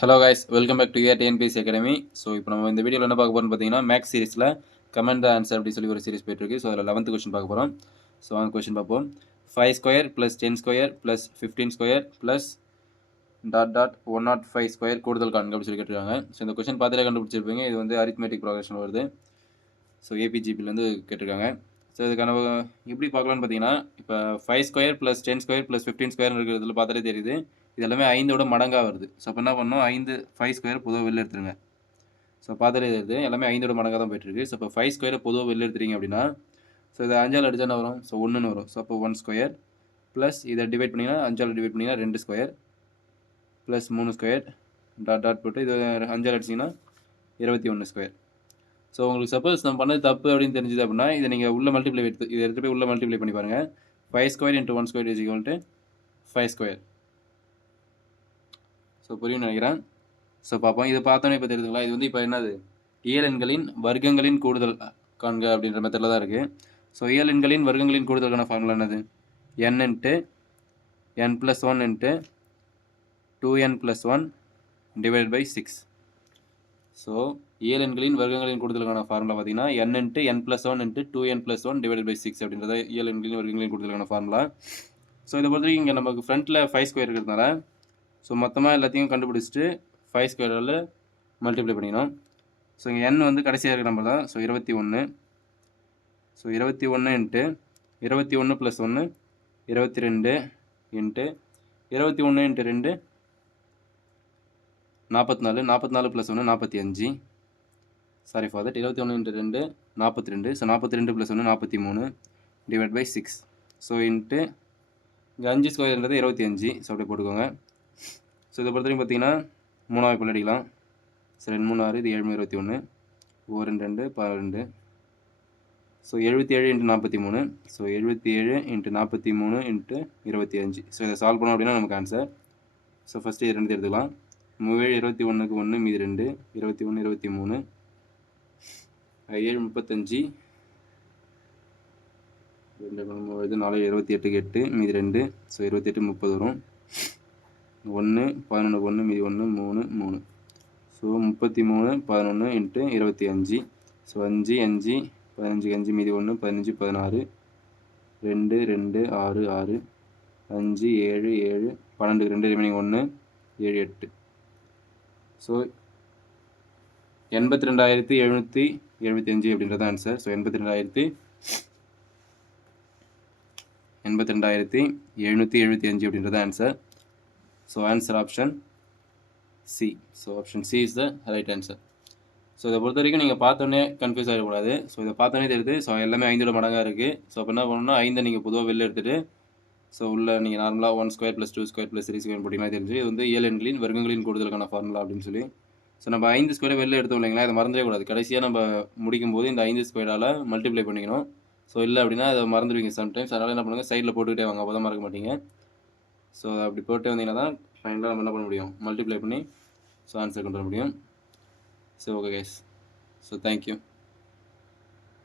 Hello guys welcome back to year TNPS academy so இப்போ நம்ம இந்த வீடியோவில் என்ன பார்க்க போகிறோம்னு பார்த்தீங்கன்னா மேக்ஸ் சீரிஸில் கமெண்ட் த ஆன்சர் அப்படி சொல்லி ஒரு சீரிஸ் போயிட்டுருக்கு. ஸோ அதில் லெவன்த் கொஸ்டின் பார்க்க போகிறோம் ஸோ அந்த கொஸ்டின் பார்ப்போம். Five square plus ten square plus fifteen square plus dot dot one naught five square கூடுதல் காண்க அப்படின்னு சொல்லி கேட்டிருக்காங்க. ஸோ இந்த கொஸ்டின் பார்த்துட்டு கண்டுபிடிச்சிருப்பீங்க. இது வந்து அரித்மெட்டிக் ப்ரோக்ரஷன் வருது. ஸோ ஏபிஜிபிலேருந்து கேட்டிருக்காங்க. ஸோ இதுக்கான எப்படி பார்க்கலான்னு பார்த்தீங்கன்னா இப்போ five square plus ten square plus fifteen square இருக்கிறதுல பார்த்தாலே தெரியுது. இது எல்லாமே ஐந்தோட மடங்காக வருது. ஸோ அப்போ என்ன பண்ணணும்? ஐந்து ஃபைவ் ஸ்கொயர் பொதுவாக வெளில எடுத்துருங்க. ஸோ பார்த்தாலே தெரியுது. எல்லாமே ஐந்தோட மடங்காக தான் போயிட்டுருக்கு ஸோ இப்போ ஃபைவ் ஸ்கொயரை பொதுவாக வெளில எடுத்துறீங்க அப்படின்னா ஸோ இதை அஞ்சால் அடிச்சா என்ன வரும்? ஸோ ஒன்றுன்னு வரும். ஸோ அப்போ ஒன் ஸ்கொயர் ப்ளஸ் இதை டிவைட் பண்ணிங்கன்னா அஞ்சால் டிவைட் பண்ணிங்கன்னா ரெண்டு ஸ்கொயர் ப்ளஸ் மூணு ஸ்கொயர் டாட் டாட் போட்டு இது அஞ்சால் அடிச்சிங்கன்னா இருபத்தி ஒன்று ஸ்கொயர் ஸோ உங்களுக்கு சப்போஸ் நம்ம பண்ணது தப்பு அப்படின்னு தெரிஞ்சது அப்படின்னா இதை நீங்கள் உள்ள மல்டிப்ளை எடுத்து இதை எடுத்து போய் உள்ள மல்டிப்ளை பண்ணி பாருங்கள் five square into one square is equal to five square so புரியும் நினைக்கிறேன். ஸோ பார்ப்போம். இதை பார்த்தோன்னே இப்போ தெரியுதுங்களா இது வந்து இப்போ என்னது? இயல் வர்க்கங்களின் கூடுதல் காண்க அப்படின்ற மெத்தடில் தான் இருக்குது ஸோ இயல் வர்க்கங்களின் கூடுதலுக்கான ஃபார்முலா என்னது? N into n plus one into two n plus one divide by six so இயல் எண்களின் வர்க்கங்களின் கூடுதலுக்கான ஃபார்முலா பார்த்தீங்கன்னா n into n plus one into two n plus one divide by six அப்படின்றத ஏழு எண்களின் வர்க்கங்களின் கூடுதலுக்கான ஃபார்முலா ஸோ இதை பொறுத்தவரைக்கும் இங்கே நமக்கு ஃப்ரண்ட்டில் ஃபைவ் ஸ்கொயர் இருக்கிறதுனால ஸோ மொத்தமாக எல்லாத்தையும் கண்டுபிடிச்சிட்டு ஃபைவ் ஸ்கொயரில் மல்டிப்ளை பண்ணிக்கணும். ஸோ இங்கே என் வந்து கடைசியாக இருக்கிற நம்பர் தான். ஸோ இருபத்தி ஒன்று ஸோ இருபத்தி ஒன்று இன்ட்டு இருபத்தி ஒன்று ப்ளஸ் ஒன்று இருபத்தி ரெண்டு இன்ட்டு இருபத்தி ஒன்று இன்ட்டு ரெண்டு நாற்பத்தி நாலு நாற்பத்தி நாலு ப்ளஸ் ஒன்று நாற்பத்தி அஞ்சு. சாரி ஃபார் தட் இருபத்தி ஒன்று இன்ட்டு ரெண்டு நாற்பத்தி ரெண்டு. ஸோ நாற்பத்தி ரெண்டு ப்ளஸ் ஒன்று நாற்பத்தி மூணு. Divide by six so into இங்கே அஞ்சு ஸ்கொயர்ன்றது இருபத்தி அஞ்சு. ஸோ அப்படியே போட்டுக்கோங்க. ஸோ இதை பொறுத்த வரைக்கும் பார்த்தீங்கன்னா மூணாவது பல் அடிக்கலாம். ஸோ ரெண்டு மூணு ஆறு இது ஏழு இருபத்தி ஒன்று ஓ ரெண்டு ரெண்டு பன்னெண்டு ஸோ எழுபத்தி ஏழு இன்ட்டு நாற்பத்தி மூணு. ஸோ எழுபத்தி ஏழு இன்ட்டு நாற்பத்தி மூணு இன்ட்டு இருபத்தி அஞ்சு. ஸோ இதை சால்வ் பண்ணோம் அப்படின்னா நமக்கு ஆன்சர் ஸோ ஃபஸ்ட்டு இது ரெண்டு எடுத்துக்கலாம். மூவேழு இருபத்தி ஒன்றுக்கு ஒன்று மீதி ரெண்டு இருபத்தி ஒன்று இருபத்தி மூணு. ஏழு முப்பத்தஞ்சு. ரெண்டு இது நாலு இருபத்தி எட்டுக்கு எட்டு மீதி ரெண்டு ஸோ இருபத்தி எட்டு முப்பது வரும். ஒன்று பதினொன்று ஒன்று மீதி ஒன்று மூணு மூணு. ஸோ முப்பத்தி மூணு பதினொன்று இன்ட்டு இருபத்தி அஞ்சு. ஸோ அஞ்சு அஞ்சு பதினஞ்சுக்கு அஞ்சு மீதி ஒன்று பதினஞ்சு பதினாறு. ரெண்டு ரெண்டு ஆறு ஆறு. அஞ்சு ஏழு ஏழு பன்னெண்டுக்கு ரெண்டு ரிமைனிங் ஒன்று ஏழு எட்டு. ஸோ எண்பத்தி ரெண்டாயிரத்தி எழுநூற்றி எழுபத்தி அஞ்சு அப்படின்றது ஆன்சர் ஸோ எண்பத்தி ரெண்டாயிரத்தி எண்பத்தி ரெண்டாயிரத்தி எழுநூற்றி எழுபத்தி அஞ்சு அப்படின்றது answer so answer option C so option C is the right answer so இதை பொறுத்த வரைக்கும் நீங்கள் பார்த்தோன்னே கன்ஃபியூஸ் ஆகிடக்கூடாது ஸோ இதை பார்த்தோன்னே தெரியுது. ஸோ எல்லாமே ஐந்தோட மடங்காக இருக்குது ஸோ அப்போ என்ன பண்ணணும்னா ஐந்தை நீங்கள் பொதுவாக வெளில எடுத்துகிட்டு ஸோ உள்ள நீங்கள் நார்மலாக one square plus two square plus three square போட்டிங்கன்னா தெரிஞ்சு இது வந்து ஏழு எண்களின் வர்க்கங்களின் கூடுதலுக்கான ஃபார்முலா அப்படின்னு சொல்லி. ஸோ நம்ம ஐந்து ஸ்கொயரை வெளில எடுத்தோம் இல்லைங்களா? அதை மறந்துடவே கூடாது. கடைசியாக நம்ம முடிக்கும் போது இந்த ஐந்து ஸ்கொயரால் மல்டிப்ளை பண்ணிக்கணும். ஸோ இல்லை அப்படின்னா அதை மறந்துடுவீங்க சம்டைம்ஸ் அதனால் என்ன பண்ணுங்கள் சைடில் போட்டுக்கிட்டே வாங்க. அப்போ தான் மறக்க மாட்டீங்க. ஸோ அப்படி போட்டு வந்தீங்கன்னா தான் ஃபைனலாக நம்ம என்ன பண்ண முடியும்? மல்டிப்ளை பண்ணி ஸோ ஆன்சர் கொண்டு வர முடியும். So okay case so thank you